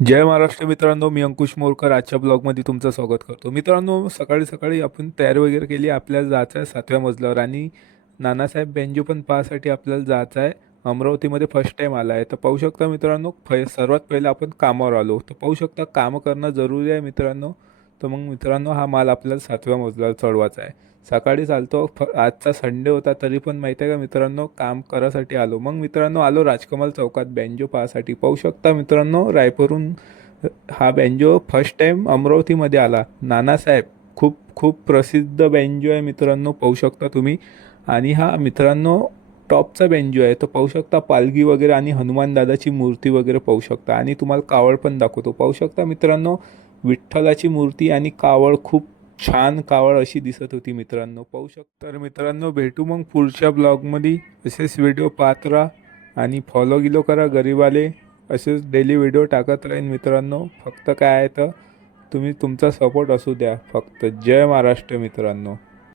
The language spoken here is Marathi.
जय महाराष्ट्र मित्रांनो, मी अंकुश मोरकर आजच्या ब्लॉगमध्ये तुमचं स्वागत करतो. मित्रांनो, सकाळी सकाळी आपण तयारी वगैरे केली. आपल्याला जायचं आहे 7व्या मजल्यावर आणि नानासाहेब बेंजो पण पाहासाठी आपल्याला जायचं आहे. अमरावतीमध्ये फर्स्ट टाईम आला आहे. तर पाहू शकता मित्रांनो, सर्वात पहिले आपण कामावर आलो. तर पाहू शकता कामं करणं जरुरी आहे मित्रांनो. तर मग मित्रांनो, हा माल आपल्याला 7व्या मजल्यावर चढवायचा आहे. सकाळी चालतो. आजचा संडे होता तरी पण माहिती आहे का मित्रांनो, काम करायसाठी आलो. मग मित्रांनो आलो राजकमल चौकात बँजो पाहासाठी. पाहू शकता मित्रांनो, रायपूरहून हा बँजो फर्स्ट टाइम अमरावतीमध्ये आला. नानासाहेब खूप खूप प्रसिद्ध बँजो आहे मित्रांनो, पाहू शकता तुम्ही. आणि हा मित्रांनो टॉपचा बँजो आहे. तर पाहू शकता पालखी वगैरे आणि हनुमान दादाची मूर्ती वगैरे पाहू शकता. आणि तुम्हाला कावड पण दाखवतो. पाहू शकता मित्रांनो, विठ्ठलाची मूर्ती आणि कावड, खूप छान कावड अशी दिसत होती मित्रांनो, पाहू शकता. तर मित्रांनो भेटू मग पुढच्या ब्लॉगमध्ये. असेच व्हिडिओ पाहत राहा आणि फॉलो गिलो करा गरीबाले. असेच डेली व्हिडिओ टाकत राहीन मित्रांनो. फक्त काय आहे तर तुम्ही तुमचा सपोर्ट असू द्या फक्त. जय महाराष्ट्र मित्रांनो.